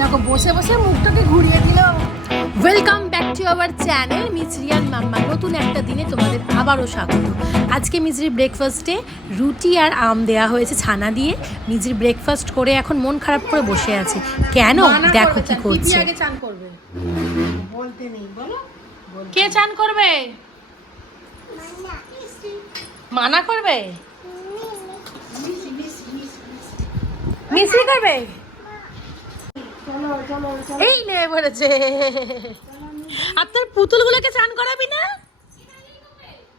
দেখো বসে বসে মুখটাকে ঘুরিয়ে দিল welcome back to our channel মিছরিয়ান মাম্মা নতুন একটা দিনে তোমাদের আবারও স্বাগত। আজকে মিজরির ব্রেকফাস্টে রুটি আর আম দেয়া হয়েছে ছানা দিয়ে। মিজরি ব্রেকফাস্ট করে এখন মন খারাপ করে বসে আছে। কেন? দেখো কি করছে। চান করবে। বলতে নেই বলো। কে চান করবে? মানা করবে? মিশ্রি করবে? এই নেমে পড়েছে। আর তোর পুতুলগুলোকে চান করাবি না?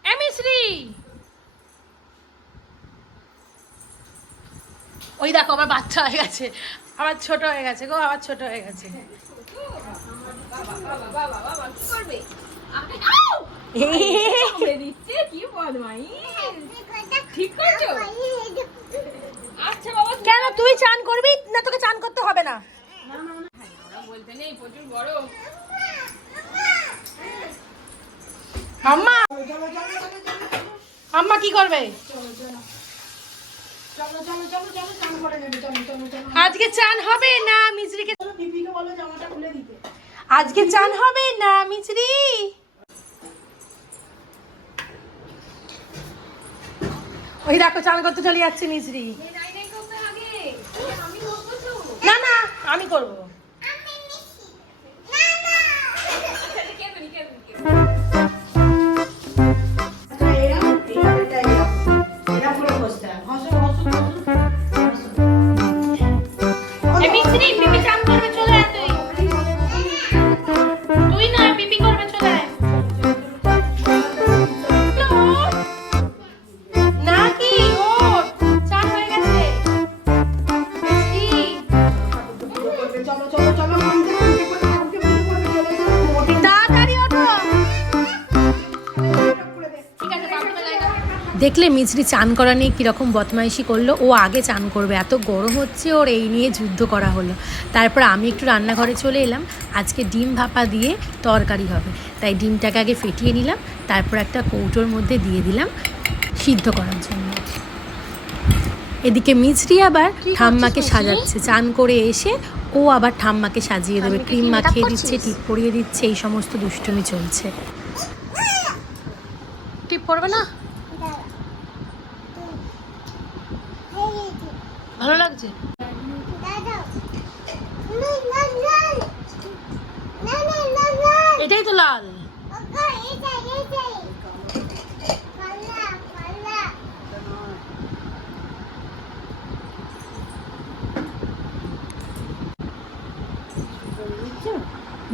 এ মিশ্রি ওই দেখো, আমার বাচ্চা হয়ে গেছে। আমার ছোট হয়ে গেছে গো, আমার ছোট হয়ে গেছে। কেন, তুই চান করবি না তোকে চান করতে হবে না? বলতে নেই প্রচুর গরম আম্মা! আম্মা কি করবে? চলো চলো। চলো চলো চান করে নেবে চলো চলো চলো। আজকে চান হবে না মিজরিকে চলো দিদিকে বলো জামাটা খুলে দিতে। আজকে চান হবে না মিছরি। ওই দেখো চান করতে চলে যাচ্ছে মিছরি। না না আমি করব। দেখলে মিছরি চান করা নিয়ে কীরকম বদমাইশি করল। ও আগে চান করবে এত গরম হচ্ছে ওর এই নিয়ে যুদ্ধ করা হলো। তারপর আমি একটু রান্নাঘরে চলে এলাম। আজকে ডিম ভাপা দিয়ে তরকারি হবে। তাই ডিমটাকে আগে ফেটিয়ে নিলাম তারপর একটা কৌটোর মধ্যে দিয়ে দিলাম সিদ্ধ করার জন্য। এদিকে মিছরি আবার ঠাম্মাকে সাজাচ্ছে। চান করে এসে ও আবার ঠাম্মাকে সাজিয়ে দেবে। ক্রিম মাখিয়ে দিচ্ছে টিপ পরিয়ে দিচ্ছে এই সমস্ত দুষ্টুমি চলছে। টিপ পড়বে না? ভালো লাগছে এটাই তো লাল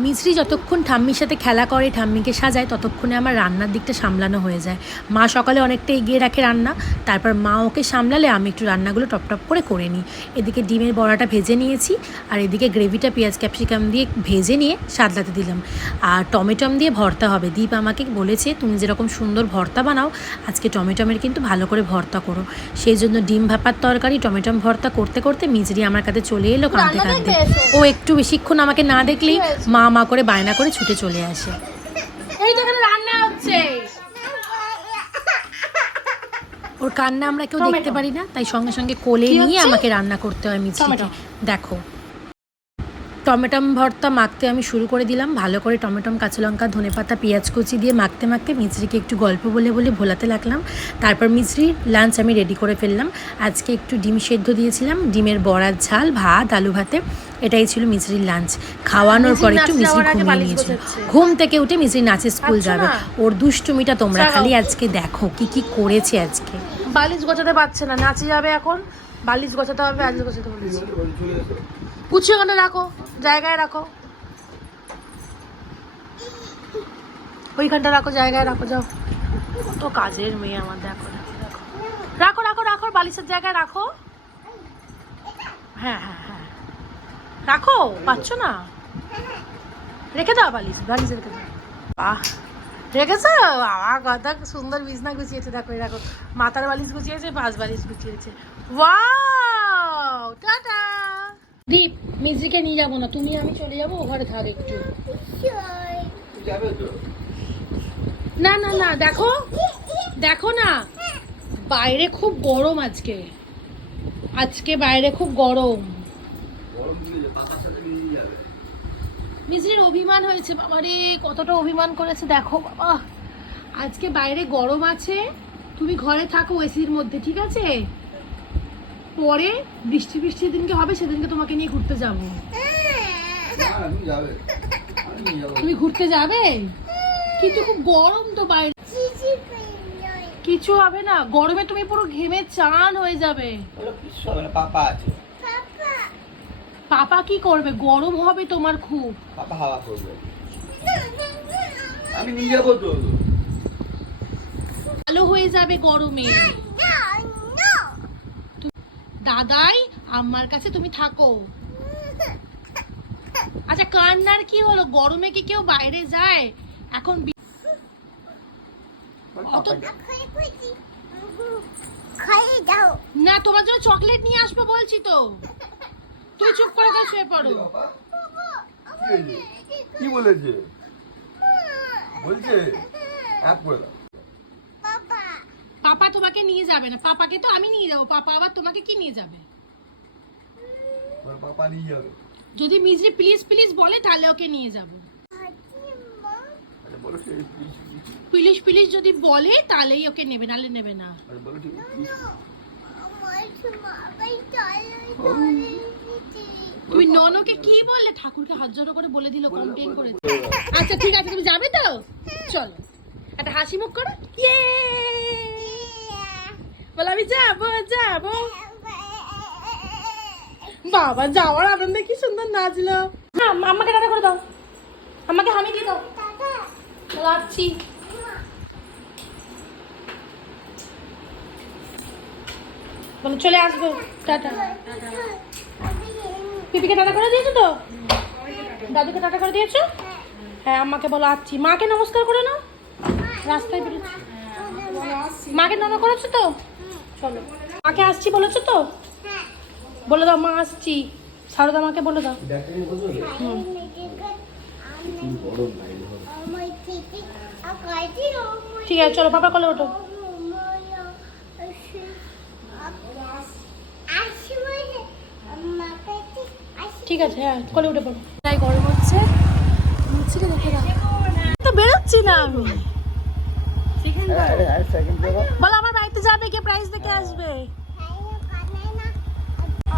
মিছরি যতক্ষণ ঠাম্মির সাথে খেলা করে ঠাম্মিকে সাজায় ততক্ষণে আমার রান্নার দিকটা সামলানো হয়ে যায়। মা সকালে অনেকটা এগিয়ে রাখে রান্না তারপর মা ওকে সামলালে আমি একটু রান্নাগুলো টপ টপ করে করে নিই। এদিকে ডিমের বড়াটা ভেজে নিয়েছি আর এদিকে গ্রেভিটা পেঁয়াজ ক্যাপসিকাম দিয়ে ভেজে নিয়ে সাদলাতে দিলাম। আর টমেটম দিয়ে ভর্তা হবে। দীপ আমাকে বলেছে তুমি যেরকম সুন্দর ভর্তা বানাও আজকে টমেটমের কিন্তু ভালো করে ভর্তা করো। সেই জন্য ডিম ভাপার তরকারি টমেটম ভর্তা করতে করতে মিজরি আমার কাছে চলে এলো কাঁদতে কাঁদতে। ও একটু বেশিক্ষণ আমাকে না দেখলেই মা মা করে বায়না করে ছুটে চলে আসে। এই যেখানে রান্না হচ্ছে। ওর কান্না আমরা কেউ দেখতে পারি না তাই সঙ্গে সঙ্গে কোলে নিয়ে আমাকে রান্না করতে হয় মিষ্টিকে দেখো। টমেটম ভর্তা মাখতে আমি শুরু করে দিলাম। ভালো করে টমেটম কাঁচা লঙ্কা ধনে পাতা পেঁয়াজ কুচি দিয়ে মাখতে মাখতে মিছরিকে একটু গল্প বলে বলে ভোলাতে লাগলাম। তারপর মিছরির লাঞ্চ আমি রেডি করে ফেললাম। আজকে একটু ডিম সেদ্ধ দিয়েছিলাম ডিমের বড়ার ঝাল ভাত আলু ভাতে। এটাই ছিল মিছরির লাঞ্চ খাওয়ানোর পর একটু মিছরি ঘুমিয়ে নিয়েছিল। ঘুম থেকে উঠে মিছরি নাচে স্কুল যাবে। ওর দুষ্টুমিটা তোমরা খালি আজকে দেখো কি কি করেছে আজকে। বালিশ গোছাতে পারছে না নাচে যাবে এখন বালিশ গোছাতে হবে বালিশ গোছাতে বলেছি। কুচি ওখানে রাখো জায়গায় রাখো ওইখানটা রাখো জায়গায় রাখো যাও তো কাজের মেয়ে আমার দেখো রাখো রাখো রাখো বালিশের জায়গায় রাখো হ্যাঁ হ্যাঁ হ্যাঁ রাখো পাচ্ছ না রেখে দাও বালিশ বালিশে রেখে দাও বাহ রেখেছো আমার কথা সুন্দর বিছনা গুছিয়েছে দেখো দেখো মাথার বালিশ গুছিয়েছে পাঁচ বালিশ গুছিয়েছে ওয়াও টাটা দীপ, মিজিকে নিয়ে যাব না। তুমি, আমি চলে যাব ঘরে থাক একটু। না না না, দেখো দেখো না। বাইরে খুব গরম আজকে। আজকে বাইরে খুব গরম। মিজরির অভিমান হয়েছে বাবা রে কতটা অভিমান করেছে, দেখো বাবা। আজকে বাইরে গরম আছে, তুমি ঘরে থাকো এসির মধ্যে, ঠিক আছে? পরে বৃষ্টি বৃষ্টির দিনকে হবে সেদিনকে তোমাকে নিয়ে ঘুরতে যাব। তুমি ঘুরতে যাবে? কিন্তু খুব গরম তো বাইরে। কিছু হবে না গরমে তুমি পুরো ঘেমে চান হয়ে যাবে। বলো কিছু হবে না পাপা আছে। পাপা। কি করবে? গরম হবে তোমার খুব। পাপা হাওয়া করবে। আমি নিয়ে যাব তো ভালো হয়ে যাবে গরমে। দাদাই আমার কাছে তুমি থাকো। আচ্ছা কান্নার কি হলো? গরমে কি কেউ বাইরে যায়? এখন না তোমার জন্য চকলেট নিয়ে আসব বলছি তো। তুই চুপ করে করে শুয়ে পড়ো। কি বলেছে? বলছে? অ্যাপ করে দাও। তোমাকে নিয়ে যাবে না। পাপাকে তো আমি নিয়ে যাব। পাপা আবার তোমাকে কি নিয়ে যাবে? পাপা নিয়ে যাবে। যদি মিজরি প্লিজ প্লিজ বলে তাহলে ওকে নিয়ে যাব। Please please. যদি বলে তাহলেই ওকে নেবে নাহলে নেবে না। তুমি ননকে কি বললে? ঠাকুরকে হাত জড়ো করে বলে দিল কমপ্লেন করে আচ্ছা ঠিক আছে তুমি যাবে তো? চলো। একটা হাসি মুখ করো। ইয়ে বলে আমি যাব যাব। বাবা যাওয়ার আনন্দে কি সুন্দর নাচলো। আমাকে টাটা করে দাও। আমাকে হামি দিয়ে দাও। রাখছি। বলে চলে আসব। টাটা। পিপিকে টাটা করে দিয়েছ তো? দাদুকে টাটা করে দিয়েছ? হ্যাঁ আমাকে বলো আসছি। মাকে নমস্কার করে নাও। রাস্তায় বেরোচ্ছি। মাকে নমস্কার করেছ তো? চলো মাকে আসছি বলেছ তো? বলে দাও মা আসছি। সারদা মাকে বলে দাও। ঠিক আছে চলো পাপা কলে ওঠো। ঠিক আছে হ্যাঁ কলে উঠে পড়ো। তাই গরম হচ্ছে। দেখে তো বেরোচ্ছি না আমি। বলো আমার যাবে কে প্রাইস দেখে আসবে?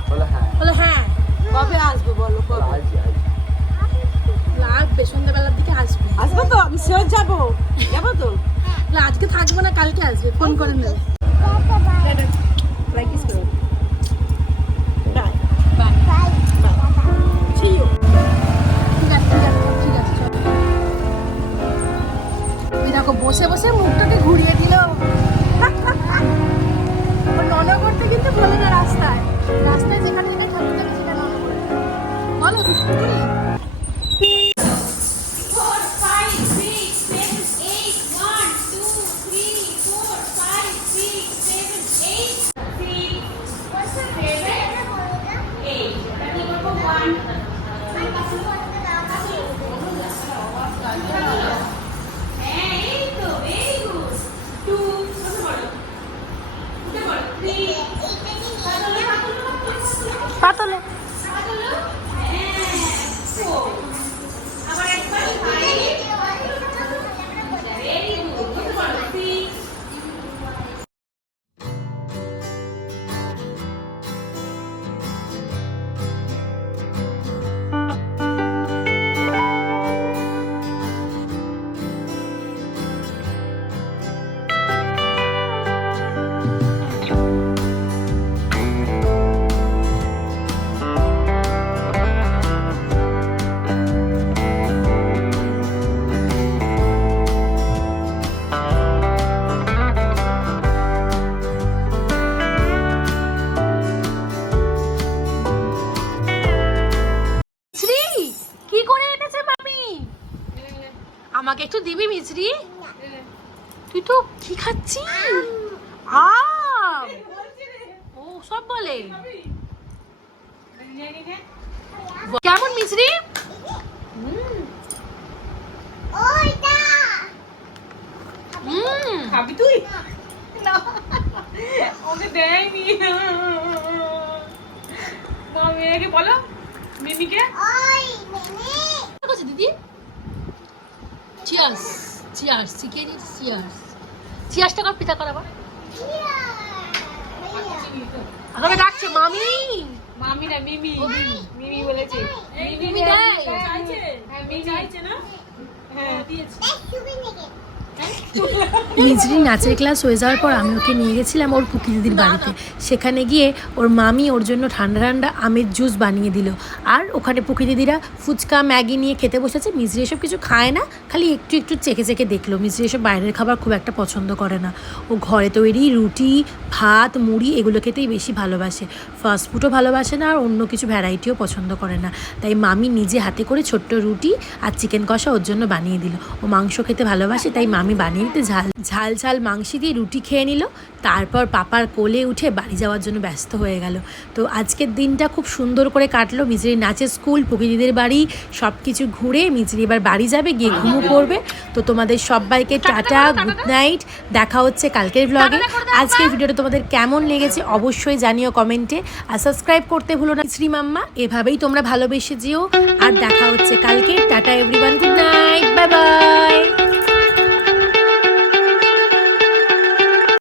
বলো হ্যাঁ। হ্যাঁ। কবে আসবে বলো কবে? আছি আছি লাগবে সন্ধ্যাবেলার দিকে আসবে। আসবে তো আমি শিওর যাব। যাব তো? আজকে থাকব না কালকে আসবে ফোন করে নেবে। করো। বসে বসে মুখটাকে ঘুরিয়ে দিল। করতে কিন্তু বলে না রাস্তায়। রাস্তায় যেখানে যেখানে ঠাকুর থাকে সেখানে নন করে বলো. One, two, three, four, five, six, seven, eight. Six. What's your favorite? Eight. তাহলে করব one. হ্যাঁ, এই তো, very good. Two. বসে পড়ো। উঠে পড়ো। Three. হাত তোলো, হাত তোলো, হাত তোলো, হাত তোলো। পাতলে। আমাকে একটু দিবি মিছরি? তুই তো কি খাচ্ছি আম। ও সব বলে। কেমন মিছরি? খাবি তুই? না। ওকে দেয়নি। মা মেয়েকে বলো। মিমিকে। দিদি? চিয়ার্স চিয়ার্স শিখিয়ে দিয়েছি চিয়ার্স চিয়ার্সটা কর পিতা কর আবার আমাকে ডাকছে মামি মামি না মিমি মিমি বলেছে। মিমি চাইছে হ্যাঁ মিমি চাইছে না হ্যাঁ। দিয়েছি মিজরি নাচের ক্লাস হয়ে যাওয়ার পর আমি ওকে নিয়ে গেছিলাম ওর পুকি দিদির বাড়িতে। সেখানে গিয়ে ওর মামি ওর জন্য ঠান্ডা ঠান্ডা আমের জুস বানিয়ে দিল। আর ওখানে পুকি দিদিরা ফুচকা ম্যাগি নিয়ে খেতে বসেছে। মিজরি এসব কিছু খায় না খালি একটু একটু চেখে চেখে দেখল। মিজরি এসব বাইরের খাবার খুব একটা পছন্দ করে না। ও ঘরে তৈরি রুটি ভাত মুড়ি এগুলো খেতেই বেশি ভালোবাসে। ফাস্ট ফুডও ভালোবাসে না আর অন্য কিছু ভ্যারাইটিও পছন্দ করে না। তাই মামি নিজে হাতে করে ছোট্ট রুটি আর চিকেন কষা ওর জন্য বানিয়ে দিল। ও মাংস খেতে ভালোবাসে তাই মামি বানিয়ে দিতে ঝাল ঝাল ঝাল মাংসি দিয়ে রুটি খেয়ে নিল। তারপর পাপার কোলে উঠে বাড়ি যাওয়ার জন্য ব্যস্ত হয়ে গেল। তো আজকের দিনটা খুব সুন্দর করে কাটলো। মিজরি নাচের স্কুল প্রকৃতিদের বাড়ি সব কিছু ঘুরে মিজরি এবার বাড়ি যাবে গিয়ে ঘুমু করবে। তো তোমাদের সবাইকে টাটা গুড নাইট। দেখা হচ্ছে কালকের ব্লগে আজকের ভিডিওটা তোমাদের কেমন লেগেছে অবশ্যই জানিও কমেন্টে। আর সাবস্ক্রাইব করতে ভুলো না শ্রী মাম্মা। এভাবেই তোমরা ভালোবেসে যেও। আর দেখা হচ্ছে কালকে। Tata everyone good night bye bye